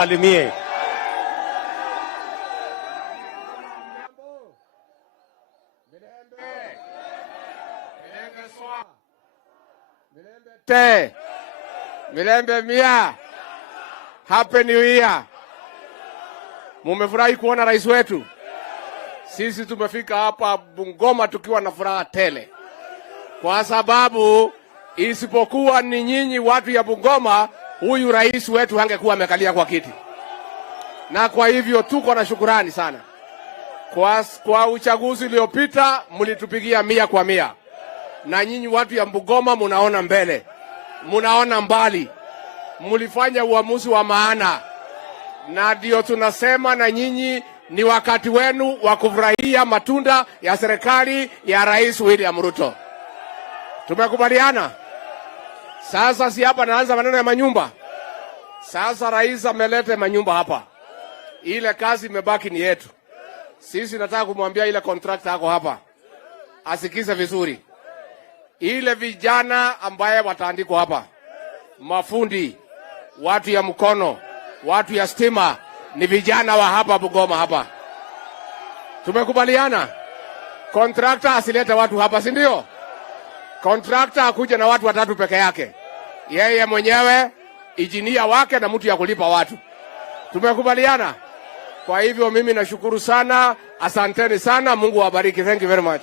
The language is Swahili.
Salimie. Milembe mia. Happy New Year. Mumefurahi kuona rais wetu. Sisi tumefika hapa Bungoma tukiwa na furaha tele. Kwa sababu isipokuwa ni nyinyi watu ya Bungoma, huyu rais wetu hangekuwa amekalia kwa kiti. Na kwa hivyo tuko na shukurani sana. Kwa uchaguzi uliopita mlitupigia 100%. Na nyinyi watu ya Bungoma munaona mbele. Munaona mbali. Mlifanya uamuzi wa maana. Na ndio tunasema na nyinyi ni wakati wenu wa kufurahia matunda ya serikali ya Rais William Ruto. Tumekubaliana? Sasa si hapa naanza maneno ya manyumba. Sasa rais ameleta manyumba hapa. Ile kazi imebaki ni yetu. Sisi nataka kumwambia ile contractor yako hapa. Asikize vizuri. Ile vijana ambaye wataandikwa hapa. Mafundi, watu ya mkono, watu ya stima, ni vijana wa hapa Bungoma hapa. Tumekubaliana? Contractor asilete watu hapa, si ndio? Contractor akuja na watu 3 peke yake. Yeye mwenyewe, engineer wake na mtu ya kulipa watu. Tumekubaliana? Kwa hivyo mimi nashukuru sana, asanteni sana, Mungu awabariki. Thank you very much.